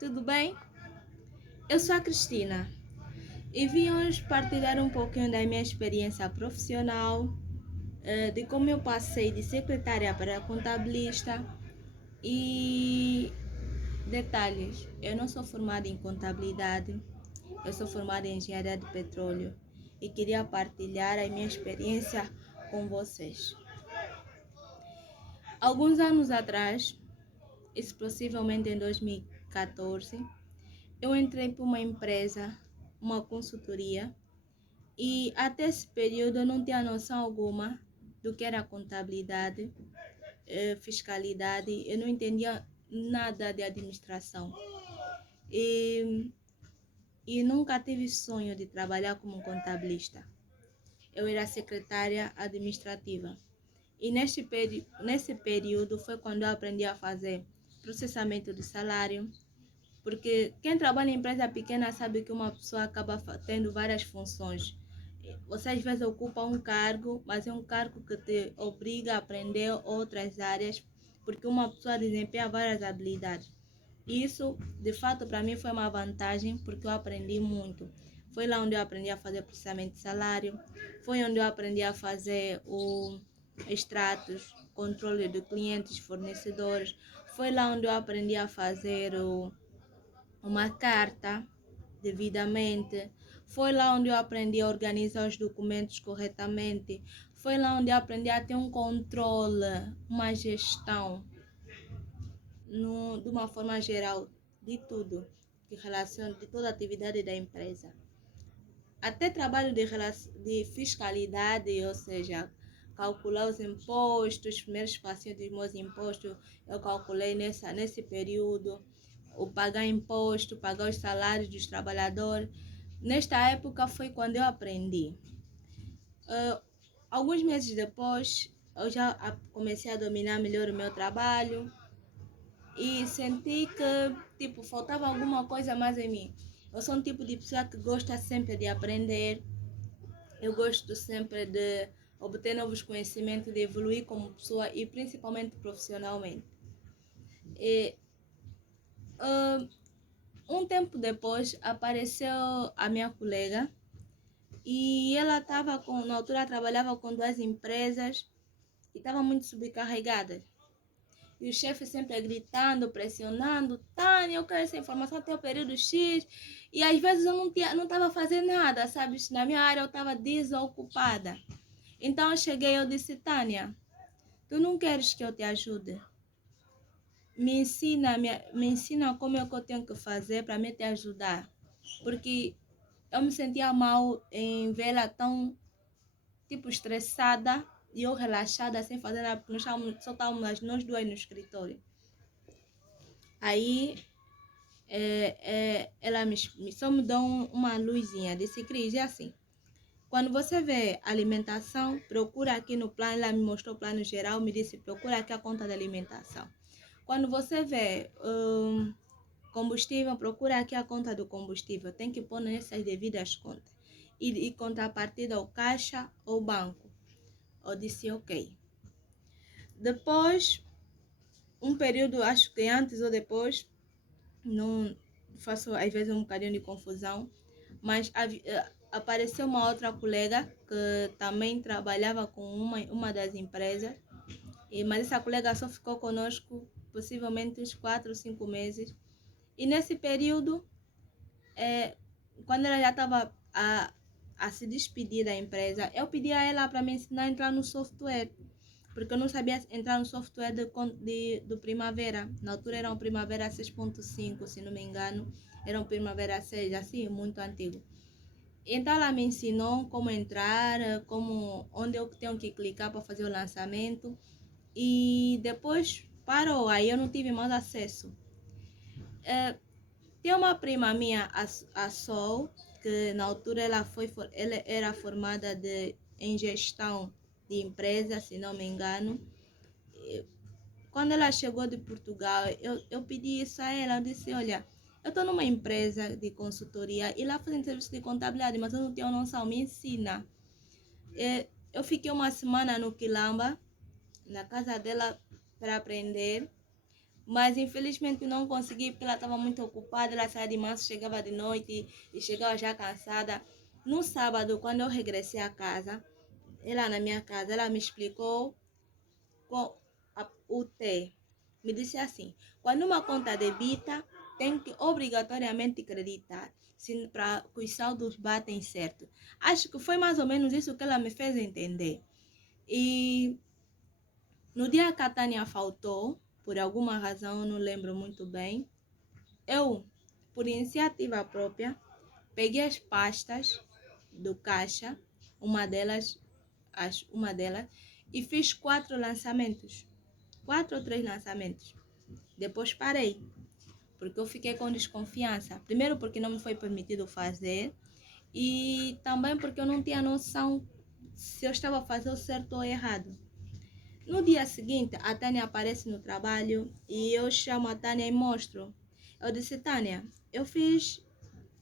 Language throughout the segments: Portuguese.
tudo bem? Eu sou a Cristina e vim hoje partilhar um pouquinho da minha experiência profissional, de como eu passei de secretária para contabilista e detalhes. Eu não sou formada em contabilidade, eu sou formada em engenharia de petróleo e queria partilhar a minha experiência com vocês. Alguns anos atrás, isso possivelmente em 2014, eu entrei para uma empresa, uma consultoria, e até esse período eu não tinha noção alguma do que era contabilidade, fiscalidade, eu não entendia nada de administração. E, e nunca tive sonho de trabalhar como contabilista. Eu era secretária administrativa. E nesse período foi quando eu aprendi a fazer processamento de salário, porque quem trabalha em empresa pequena sabe que uma pessoa acaba tendo várias funções. Você às vezes ocupa um cargo, mas é um cargo que te obriga a aprender outras áreas, porque uma pessoa desempenha várias habilidades. Isso, de fato, para mim foi uma vantagem, porque eu aprendi muito. Foi lá onde eu aprendi a fazer processamento de salário, foi onde eu aprendi a fazer o extratos, controle de clientes, fornecedores, foi lá onde eu aprendi a fazer uma carta devidamente. Foi lá onde eu aprendi a organizar os documentos corretamente. Foi lá onde eu aprendi a ter um controle, uma gestão, de uma forma geral, de tudo, de toda a atividade da empresa. Até trabalho de fiscalidade, ou seja, calcular os impostos, os primeiros passinhos dos meus impostos, eu calculei nesse período, o pagar imposto, pagar os salários dos trabalhadores. Nesta época foi quando eu aprendi. Alguns meses depois, eu já comecei a dominar melhor o meu trabalho e senti que, tipo, faltava alguma coisa mais em mim. Eu sou um tipo de pessoa que gosta sempre de aprender, eu gosto sempre de obter novos conhecimentos, de evoluir como pessoa e principalmente profissionalmente. E, um tempo depois apareceu a minha colega e ela estava na altura trabalhava com duas empresas e estava muito sobrecarregada. E o chefe sempre gritando, pressionando, Tânia, eu quero essa informação até o período X. E às vezes eu não estava fazendo nada, sabe? Na minha área eu estava desocupada. Então eu cheguei e eu disse, Tânia, tu não queres que eu te ajude? Me ensina como é que eu tenho que fazer para me te ajudar. Porque eu me sentia mal em vê-la tão, tipo, estressada e eu relaxada, sem fazer nada, porque só estávamos nós duas no escritório. Aí ela só me deu uma luzinha, disse, Cris, é assim, quando você vê alimentação, procura aqui no plano, ela me mostrou o plano geral, me disse, procura aqui a conta da alimentação. Quando você vê combustível, procura aqui a conta do combustível, tem que pôr nessas devidas contas. E contrapartida, o caixa ou banco. Eu disse, ok. Depois, um período, acho que antes ou depois, não faço às vezes um bocadinho de confusão, mas apareceu uma outra colega que também trabalhava com uma das empresas, mas essa colega só ficou conosco possivelmente uns 4 ou 5 meses. E nesse período, quando ela já estava a se despedir da empresa, eu pedi a ela para me ensinar a entrar no software, porque eu não sabia entrar no software do Primavera. Na altura era um Primavera 6.5, se não me engano, era um Primavera 6, assim, muito antigo. Então ela me ensinou como entrar, onde eu tenho que clicar para fazer o lançamento, e depois parou, aí eu não tive mais acesso. Tem uma prima minha, a Sol, que na altura ela era formada em gestão de empresa, se não me engano. Quando ela chegou de Portugal, eu pedi isso a ela. Eu disse, olha, eu estou numa empresa de consultoria e lá fazendo serviço de contabilidade, mas eu não tenho noção, me ensina. Eu fiquei uma semana no Quilamba, na casa dela, para aprender, Mas infelizmente não consegui porque ela estava muito ocupada, ela saía de manhã, chegava de noite e chegava já cansada. No sábado, quando eu regressei a casa, ela na minha casa, ela me explicou com o T. Me disse assim, quando uma conta debita, tem que obrigatoriamente acreditar para que os saldos batem certo. Acho que foi mais ou menos isso que ela me fez entender. E no dia que a Tânia faltou, por alguma razão, não lembro muito bem, eu, por iniciativa própria, peguei as pastas do caixa, uma delas, e fiz 4 lançamentos. 4 ou 3 lançamentos. Depois parei, porque eu fiquei com desconfiança. Primeiro porque não me foi permitido fazer e também porque eu não tinha noção se eu estava fazendo certo ou errado. No dia seguinte, a Tânia aparece no trabalho e eu chamo a Tânia e mostro. Eu disse, Tânia, eu fiz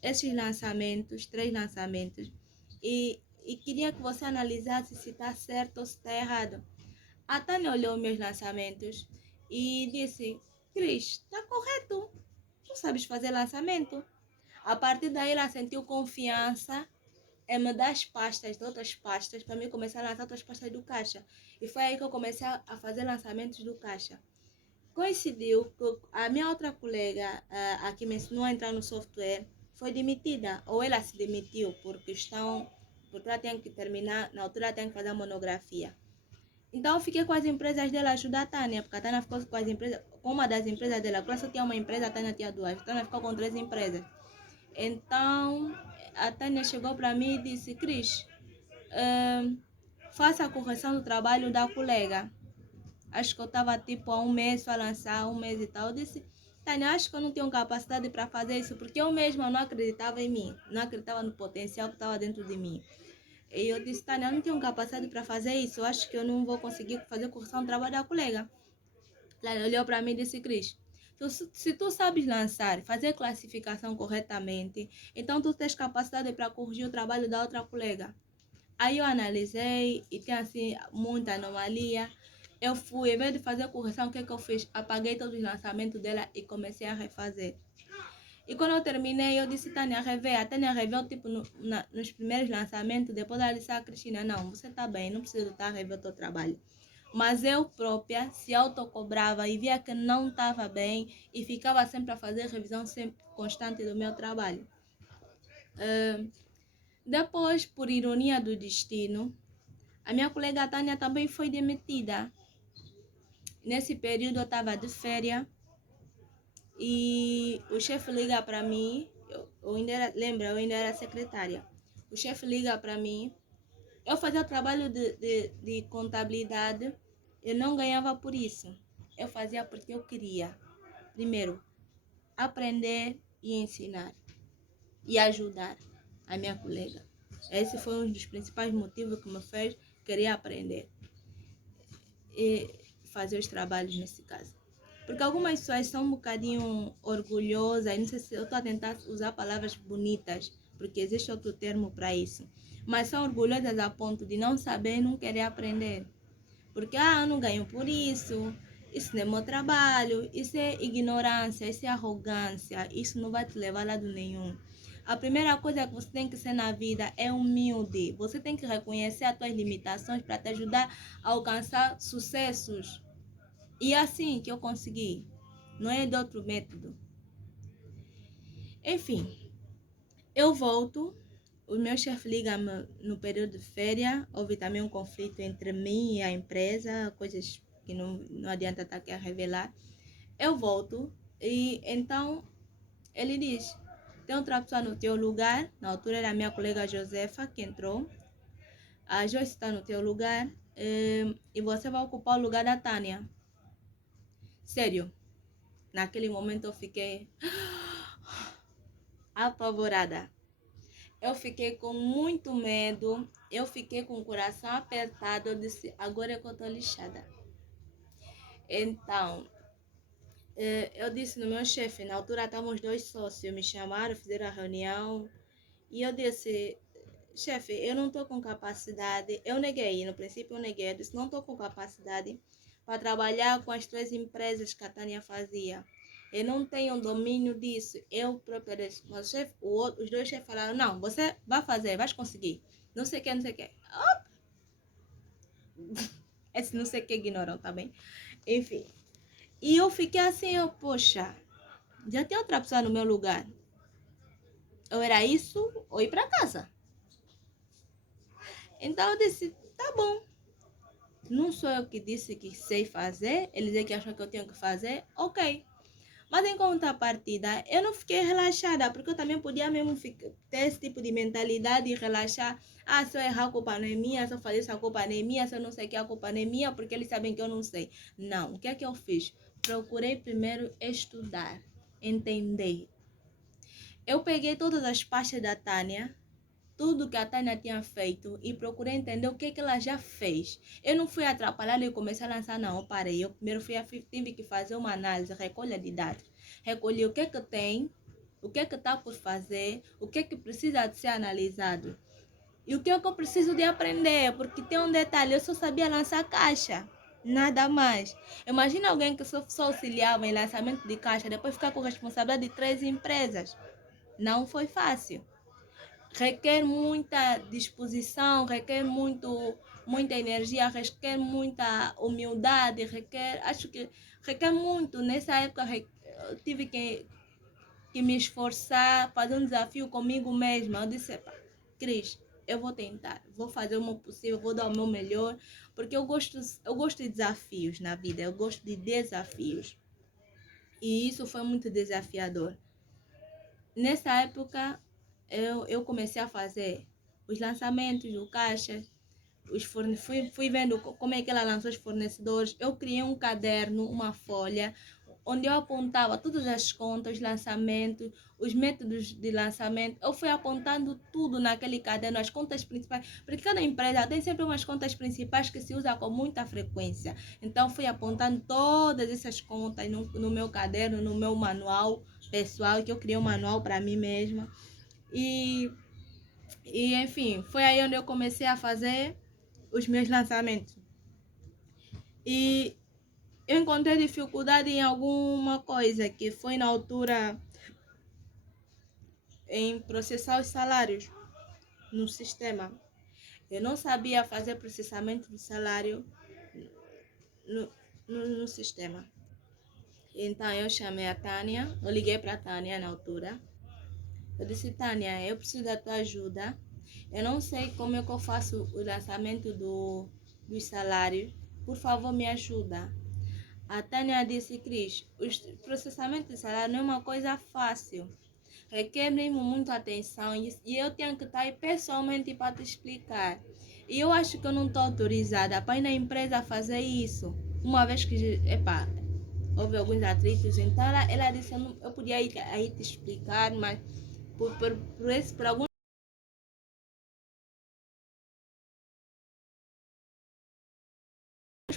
esses lançamentos, 3 lançamentos, e queria que você analisasse se está certo ou se está errado. A Tânia olhou meus lançamentos e disse, Cris, está correto, tu sabes fazer lançamento. A partir daí ela sentiu confiança em me dar as pastas, outras pastas, para mim começar a lançar outras pastas do caixa. E foi aí que eu comecei a fazer lançamentos do caixa. Coincidiu que a minha outra colega, a que me ensinou a entrar no software, foi demitida, ou ela se demitiu porque ela tem que terminar, na altura ela tem que fazer a monografia. Então eu fiquei com as empresas dela ajudar a Tânia, porque a Tânia ficou com as empresas, com uma das empresas dela, porque ela só tinha uma empresa, a Tânia tinha 2, a Tânia ficou com 3 empresas. Então a Tânia chegou para mim e disse, Cris, faça a correção do trabalho da colega. Acho que eu estava tipo há um mês para lançar, um mês e tal. Eu disse, Tânia, acho que eu não tenho capacidade para fazer isso, porque eu mesma não acreditava em mim, não acreditava no potencial que estava dentro de mim. E eu disse, Tânia, eu não tenho capacidade para fazer isso, eu acho que eu não vou conseguir fazer correção do trabalho da colega. Ela olhou para mim e disse, Cris, se tu sabes lançar, fazer classificação corretamente, então tu tens capacidade para corrigir o trabalho da outra colega. Aí eu analisei e tinha assim muita anomalia. Eu fui, em vez de fazer a correção, o que eu fiz? Apaguei todos os lançamentos dela e comecei a refazer. E quando eu terminei, eu disse, Tânia, revê. A Tânia reveu, tipo, nos primeiros lançamentos. Depois ela disse, Cristina, não, você tá bem, não preciso estar a rever o teu trabalho. Mas eu própria se autocobrava e via que não estava bem e ficava sempre a fazer revisão sempre constante do meu trabalho. Depois, por ironia do destino, a minha colega Tânia também foi demitida. Nesse período eu estava de férias e o chefe liga para mim, eu ainda era secretária. O chefe liga para mim, eu fazia o trabalho de contabilidade, eu não ganhava por isso. Eu fazia porque eu queria, primeiro, aprender e ensinar e ajudar a minha colega. Esse foi um dos principais motivos que me fez querer aprender e fazer os trabalhos nesse caso. Porque algumas pessoas são um bocadinho orgulhosas, não sei se eu estou a tentar usar palavras bonitas, porque existe outro termo para isso, mas são orgulhosas a ponto de não saber e não querer aprender. Porque, eu não ganho por isso não é meu trabalho, isso é ignorância, isso é arrogância, isso não vai te levar a lado nenhum. A primeira coisa que você tem que ser na vida é humilde. Você tem que reconhecer as suas limitações para te ajudar a alcançar sucessos. E é assim que eu consegui. Não é de outro método. Enfim, eu volto. O meu chefe liga-me no período de férias. Houve também um conflito entre mim e a empresa, coisas que não adianta estar aqui a revelar. Eu volto e então ele diz, tem outra pessoa no teu lugar. Na altura era a minha colega Josefa que entrou. A Joyce está no teu lugar e você vai ocupar o lugar da Tânia. Sério, naquele momento eu fiquei apavorada. Eu fiquei com muito medo, eu fiquei com o coração apertado, eu disse, agora é que eu tô lixada. Então, eu disse no meu chefe, na altura estavam os 2 sócios, me chamaram, fizeram a reunião, e eu disse, chefe, eu não tô com capacidade, eu neguei, no princípio eu neguei, eu disse, não tô com capacidade para trabalhar com as 3 empresas que a Tânia fazia. Eu não tenho domínio disso. Eu própria disse, mas os 2 chefes falaram, não, você vai fazer, vai conseguir. Não sei o que, não sei o que. Esse não sei o que ignoram, tá bem? Enfim. E eu fiquei assim, poxa, já tem outra pessoa no meu lugar. Ou era isso, ou ir para casa. Então eu disse, tá bom. Não sou eu que disse que sei fazer, eles é que acham que eu tenho que fazer, ok. Mas em contrapartida, eu não fiquei relaxada, porque eu também podia mesmo ter esse tipo de mentalidade e relaxar. Ah, se eu errar, a culpa não é minha, se eu fazer isso, a culpa não é minha, se eu não sei o que, a culpa não é minha, porque eles sabem que eu não sei. Não, o que é que eu fiz? Procurei primeiro estudar, entender. Eu peguei todas as pastas da Tânia, tudo que a Tânia tinha feito e procurei entender o que é que ela já fez. Eu não fui atrapalhar e comecei a lançar, não, eu parei. Eu primeiro tive que fazer uma análise, recolha de dados. Recolhi o que é que tem, o que é que está por fazer, o que é que precisa de ser analisado. E o que é que eu preciso de aprender, porque tem um detalhe, eu só sabia lançar caixa, nada mais. Imagina alguém que só auxiliava em lançamento de caixa, depois ficar com responsabilidade de 3 empresas. Não foi fácil. Requer muita disposição, requer muita energia, requer muita humildade, acho que requer muito. Nessa época eu tive que me esforçar, fazer um desafio comigo mesma. Eu disse, Cris, eu vou tentar, vou fazer o meu possível, vou dar o meu melhor, porque eu gosto de desafios na vida, eu gosto de desafios. E isso foi muito desafiador. Nessa época, eu comecei a fazer os lançamentos do caixa, fui vendo como é que ela lançou os fornecedores. Eu criei um caderno, uma folha, onde eu apontava todas as contas, lançamentos, os métodos de lançamento. Eu fui apontando tudo naquele caderno, as contas principais, porque cada empresa tem sempre umas contas principais que se usa com muita frequência. Então, fui apontando todas essas contas no meu caderno, no meu manual pessoal, que eu criei um manual para mim mesma. E enfim, foi aí onde eu comecei a fazer os meus lançamentos. E eu encontrei dificuldade em alguma coisa, que foi na altura em processar os salários no sistema. Eu não sabia fazer processamento de salário no sistema. Então eu chamei a Tânia, eu liguei para a Tânia na altura. Eu disse, Tânia, eu preciso da tua ajuda. Eu não sei como é que eu faço o lançamento dos salários. Por favor, me ajuda. A Tânia disse, Cris, o processamento de salário não é uma coisa fácil. Requer mesmo muita atenção e eu tenho que estar aí pessoalmente para te explicar. E eu acho que eu não estou autorizada para ir na empresa fazer isso. Uma vez que, houve alguns atritos, então ela disse, eu podia ir aí te explicar, mas por alguns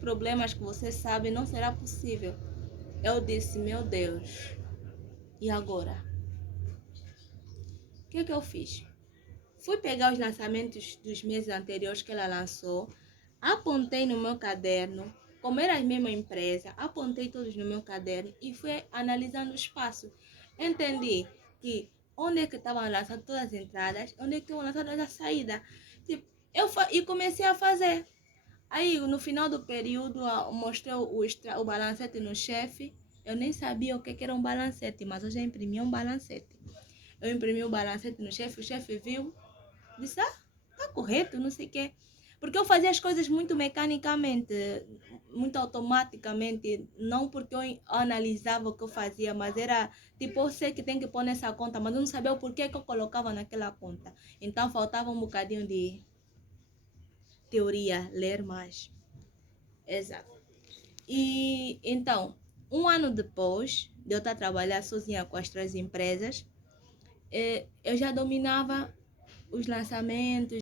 problemas que você sabe, não será possível. Eu disse, meu Deus, e agora? O que é que eu fiz? Fui pegar os lançamentos dos meses anteriores que ela lançou, apontei no meu caderno, como era a mesma empresa, apontei todos no meu caderno e fui analisando o espaço. Entendi que onde é que estavam lançando todas as entradas, onde é que estavam lançando todas as saídas. Tipo, e comecei a fazer. Aí, no final do período, mostrei o balancete no chefe. Eu nem sabia o que era um balancete, mas eu já imprimi um balancete. Eu imprimi o balancete no chefe, o chefe viu, disse, tá correto, não sei o quê. Porque eu fazia as coisas muito mecanicamente, muito automaticamente, não porque eu analisava o que eu fazia, mas era tipo, eu sei que tem que pôr nessa conta, mas eu não sabia o porquê que eu colocava naquela conta. Então faltava um bocadinho de teoria, ler mais. Exato. E então, um ano depois de eu estar trabalhando sozinha com as 3 empresas, eu já dominava os lançamentos,